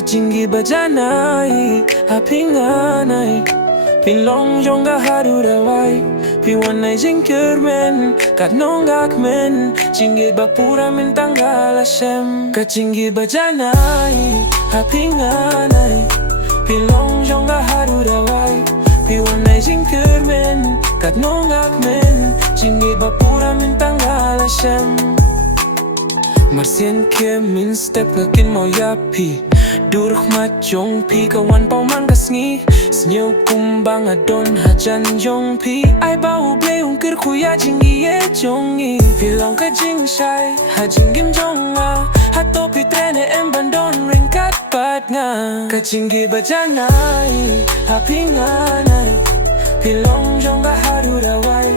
Jingieid ba Janai, Phin ngan Phin long jong Haduh Da Wai, Phin jingkyrmen, Katno kmen, Jingieid ba pura mynta shem. Jingieid ba Janai, Phin ngan Phin long jong Haduh Da Wai, Phin jingkyrmen, Katno kmen, Jingieid ba pura mynta shem. Marsien khie mynstep kynmaw Durh mat jong kawan pau man kasngi Sneu kumbang adon hajan jong ai bau bleung kir kuya Jingieid jongi Filong ka jing shai hajingim jonga Hato pitrene bandon ringkat pat nga Jingieid ba Janai Phin ngan Filong jong Haduh Da Wai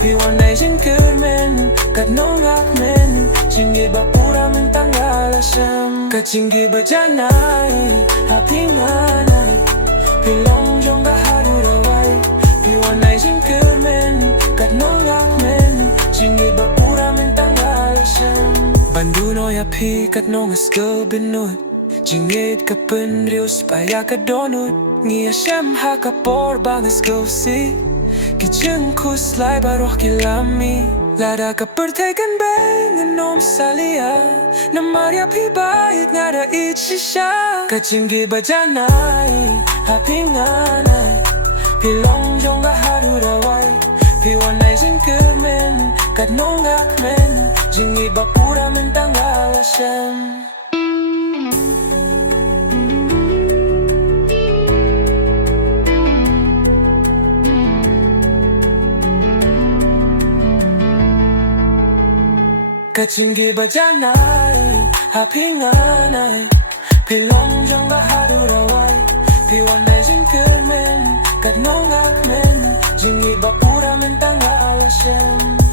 Phin jingkyrmen Katno kmen Jingieid ba pura mynta shem. Jingieid ba Janai Phin ngan Phin jong Haduh Da Wai Phin jingkyrmen Katno kmen Jingieid ba pura mynta shem. Banduno ya pi Katno skill benut Jingieid ka penrius paya ka donut Ngia shem ha ka por bangas si Kijeng kuslay baroh kilami Lada ka pertekan bengen nom salia Namarya pi bait ngada shisha Jingieid ba Janai Phin ngan Phin jong Haduh Da Wai Phin jingkyrmen Katno kmen Jingieid ba pura mynta shem. Jingieid ba Janai Phin ngan Phin jong Haduh Da Wai Phin jingkyrmen Katno kmen Jingieid ba pura mynta shem.